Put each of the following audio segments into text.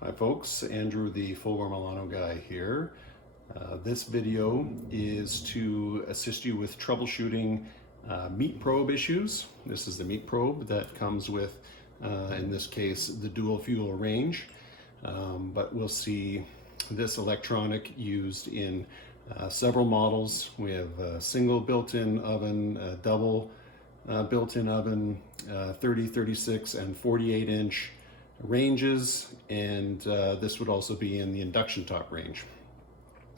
Hi folks, Andrew the Fulgor Milano guy here. This video is to assist you with troubleshooting meat probe issues. This is the meat probe that comes with, in this case, the dual fuel range. But we'll see this electronic used in several models. We have a single built-in oven, a double built-in oven, 30, 36, and 48 inch ranges, and this would also be in the induction top range.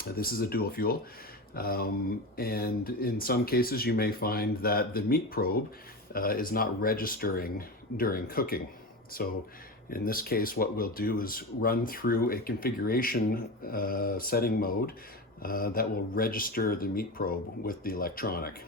This is a dual fuel, and in some cases you may find that the meat probe is not registering during cooking. So in this case, what we'll do is run through a configuration setting mode that will register the meat probe with the electronic.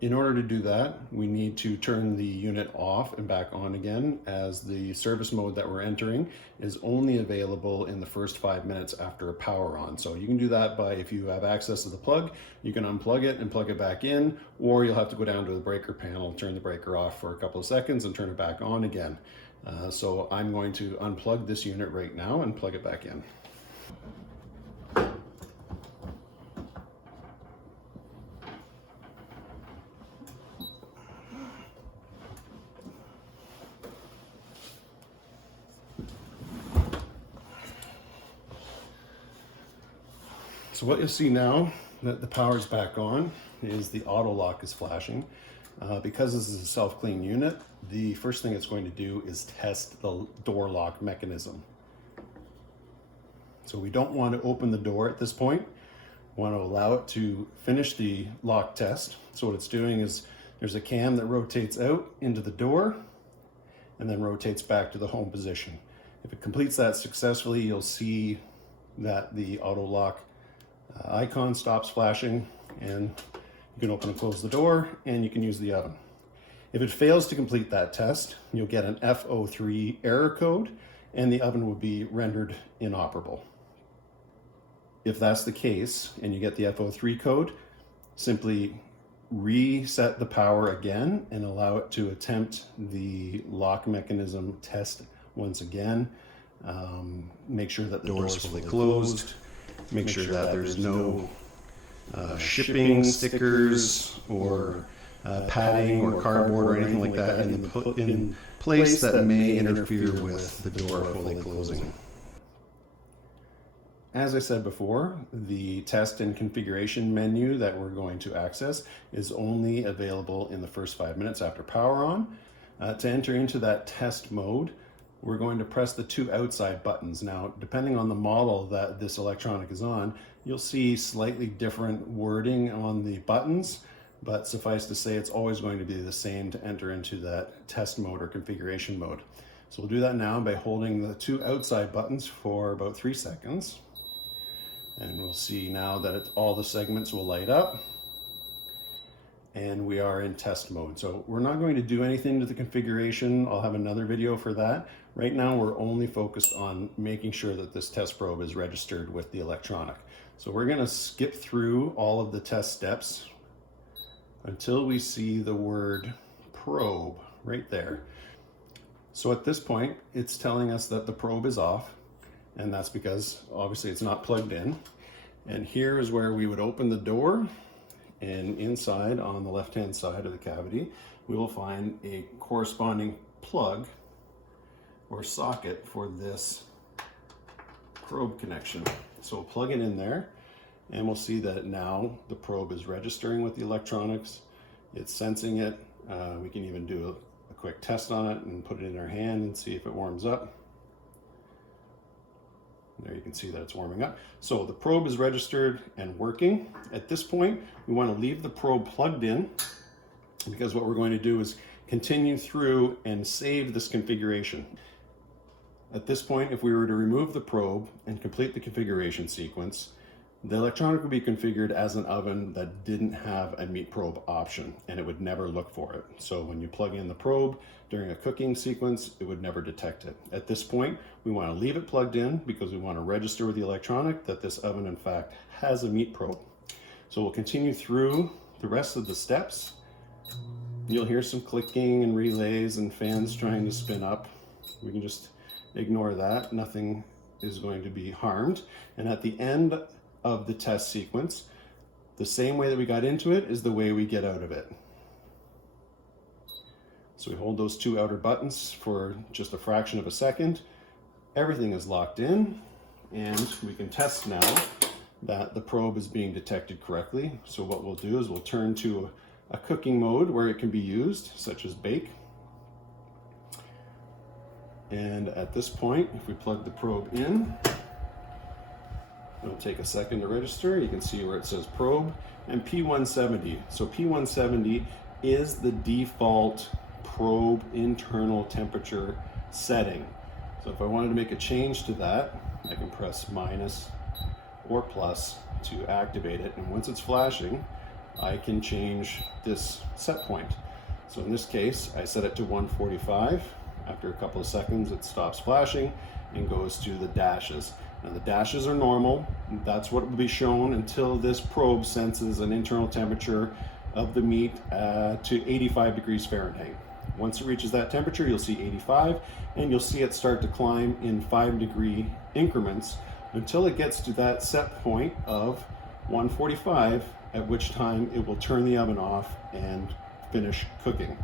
In order to do that, we need to turn the unit off and back on again, as the service mode that we're entering is only available in the first 5 minutes after a power on. So you can do that by, if you have access to the plug, you can unplug it and plug it back in, or you'll have to go down to the breaker panel, turn the breaker off for a couple of seconds and turn it back on again. So I'm going to unplug this unit right now and plug it back in. So what you'll see now that the power is back on is the auto lock is flashing. Because this is a self-clean unit, the first thing it's going to do is test the door lock mechanism. So we don't want to open the door at this point. We want to allow it to finish the lock test. So what it's doing is there's a cam that rotates out into the door and then rotates back to the home position. If it completes that successfully, you'll see that the auto lock icon stops flashing, and you can open and close the door and you can use the oven. If it fails to complete that test, you'll get an F03 error code and the oven will be rendered inoperable. If that's the case and you get the F03 code, simply reset the power again and allow it to attempt the lock mechanism test once again. Make sure that the door is fully closed. Make sure that there's no shipping stickers or padding or cardboard or anything like that in place that may interfere with the door fully closing. As I said before, the test and configuration menu that we're going to access is only available in the first 5 minutes after power on. To enter into that test mode, we're going to press the two outside buttons. Now, depending on the model that this electronic is on, you'll see slightly different wording on the buttons, but suffice to say it's always going to be the same to enter into that test mode or configuration mode. So we'll do that now by holding the two outside buttons for about 3 seconds. And we'll see now that all the segments will light up. And we are in test mode. So we're not going to do anything to the configuration. I'll have another video for that. Right now we're only focused on making sure that this test probe is registered with the electronic. So we're going to skip through all of the test steps until we see the word probe right there. So at this point it's telling us that the probe is off, and that's because obviously it's not plugged in. And here is where we would open the door, and inside on the left hand side of the cavity we will find a corresponding plug or socket for this probe connection. So we'll plug it in there and we'll see that now the probe is registering with the electronics. It's sensing it. We can even do a quick test on it and put it in our hand and see if it warms up. There you can see that it's warming up. So the probe is registered and working. At this point, we want to leave the probe plugged in, because what we're going to do is continue through and save this configuration. At this point, if we were to remove the probe and complete the configuration sequence, the electronic would be configured as an oven that didn't have a meat probe option, and it would never look for it. So when you plug in the probe during a cooking sequence, it would never detect it. At this point, we want to leave it plugged in because we want to register with the electronic that this oven in fact has a meat probe. So we'll continue through the rest of the steps. You'll hear some clicking and relays and fans trying to spin up. We can just ignore that. Nothing is going to be harmed. And at the end of the test sequence, the same way that we got into it is the way we get out of it. So we hold those two outer buttons for just a fraction of a second. Everything is locked in, and we can test now that the probe is being detected correctly. So what we'll do is we'll turn to a cooking mode where it can be used, such as bake. And at this point, if we plug the probe in, it'll take a second to register. You can see where it says probe and P170. So P170 is the default probe internal temperature setting. So if I wanted to make a change to that, I can press minus or plus to activate it. And once it's flashing, I can change this set point. So in this case, I set it to 145. After a couple of seconds, it stops flashing and goes to the dashes. Now the dashes are normal. That's what will be shown until this probe senses an internal temperature of the meat to 85 degrees Fahrenheit. Once it reaches that temperature, you'll see 85, and you'll see it start to climb in 5-degree increments until it gets to that set point of 145, at which time it will turn the oven off and finish cooking.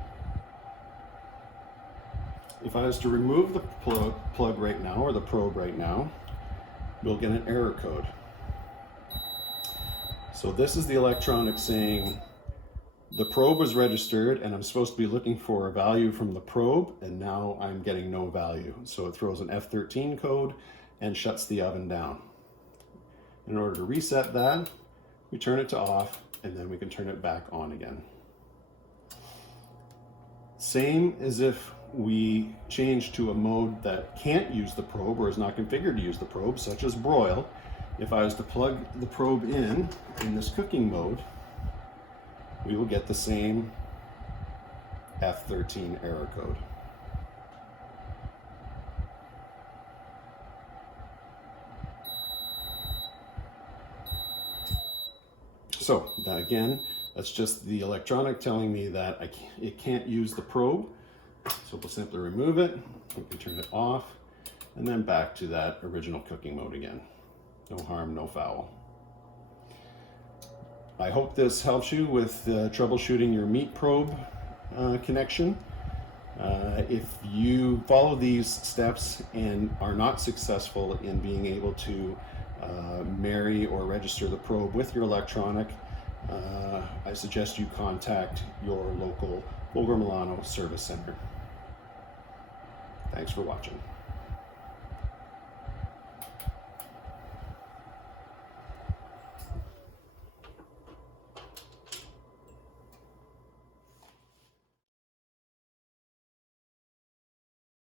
If I was to remove the plug right now, or the probe right now, we'll get an error code. So this is the electronic saying the probe was registered and I'm supposed to be looking for a value from the probe, and now I'm getting no value. So it throws an F13 code and shuts the oven down. In order to reset that, we turn it to off, and then we can turn it back on again. Same as if we change to a mode that can't use the probe or is not configured to use the probe, such as broil. If I was to plug the probe in this cooking mode, we will get the same F13 error code. So again, that's just the electronic telling me that it can't use the probe. So we'll simply remove it, we can turn it off, and then back to that original cooking mode again. No harm, no foul. I hope this helps you with troubleshooting your meat probe connection. If you follow these steps and are not successful in being able to marry or register the probe with your electronic, I suggest you contact your local Fulgor Milano service center. Thanks for watching.